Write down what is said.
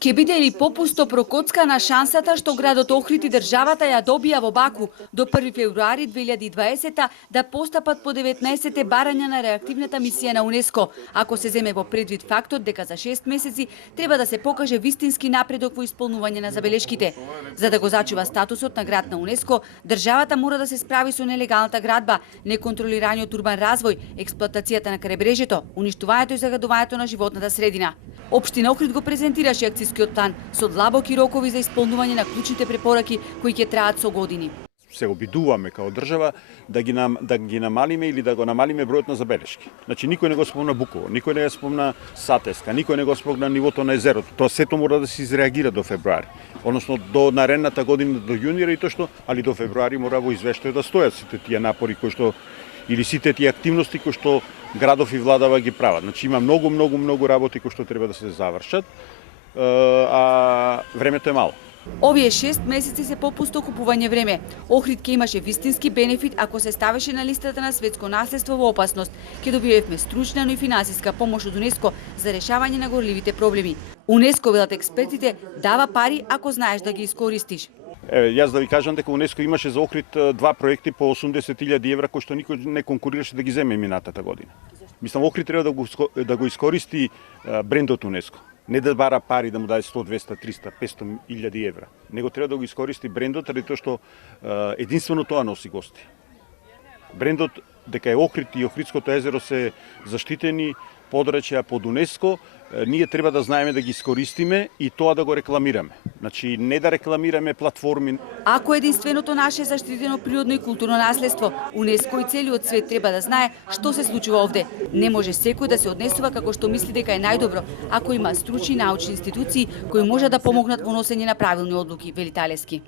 Ке биде ли попусто прокоцкана шансата што градот Охрид и државата ја добија во Баку до 1 февруари 2020 да постапат по 19 барања на реактивната мисија на УНЕСКО, ако се земе во предвид фактот дека за 6 месеци треба да се покаже вистински напредок во исполнување на забелешките. За да го зачува статусот на град на УНЕСКО, државата мора да се справи со нелегалната градба, неконтролираниот урбан развој, експлоатацијата на крајбрежјето, уништувањето и загадувањето на животната средина. Општина Охрид го презентираше акцијскиот план со длабоки рокови за исполнување на клучните препораки кои ќе траат со години. Се обидуваме као држава да ги намалиме или да го намалиме бројот на забелешки. Значи никој не го спомна Буково, никој не го спомна Сатеска, никој не го спомна нивото на езерото. Тоа сето мора да се изреагира до февруари. Односно до наредната година до јунира и тоа што, али до февруари мора во извештај да стојат сите тие напори кои што или сите тие активности кои што градов и владава ги прават. Значи има многу работи кои што треба да се завршат, а времето е мало. Овие 6 месеци се попусто купување време. Охрид ке имаше вистински бенефит ако се ставеше на листата на светско наследство во опасност. Ке добивевме стручна, но и финансиска помош од УНЕСКО за решавање на горливите проблеми. УНЕСКО, велат експертите, дава пари ако знаеш да ги искористиш. Јас да ви кажам дека УНЕСКО имаше за Охрид 2 проекти по 80.000 евра кои што никој не конкурираше да ги земе минатата година. Мислам, Охрид треба да го искористи брендот УНЕСКО. Не да бара пари да му даде 100, 200, 300, 500.000 евра. Него треба да го искористи брендот, ради тоа што единствено тоа носи гости. Брендот дека е Охрид и Охридското езеро се заштитени подрачја под УНЕСКО, ние треба да знаеме да ги искористиме и тоа да го рекламираме. Значи не да рекламираме платформи. Ако единственото наше заштитено природно и културно наследство, УНЕСКО и целиот свет треба да знае што се случува овде. Не може секој да се однесува како што мисли дека е најдобро, ако има стручни научни институции кои може да помогнат во носење на правилни одлуки, вели Талески.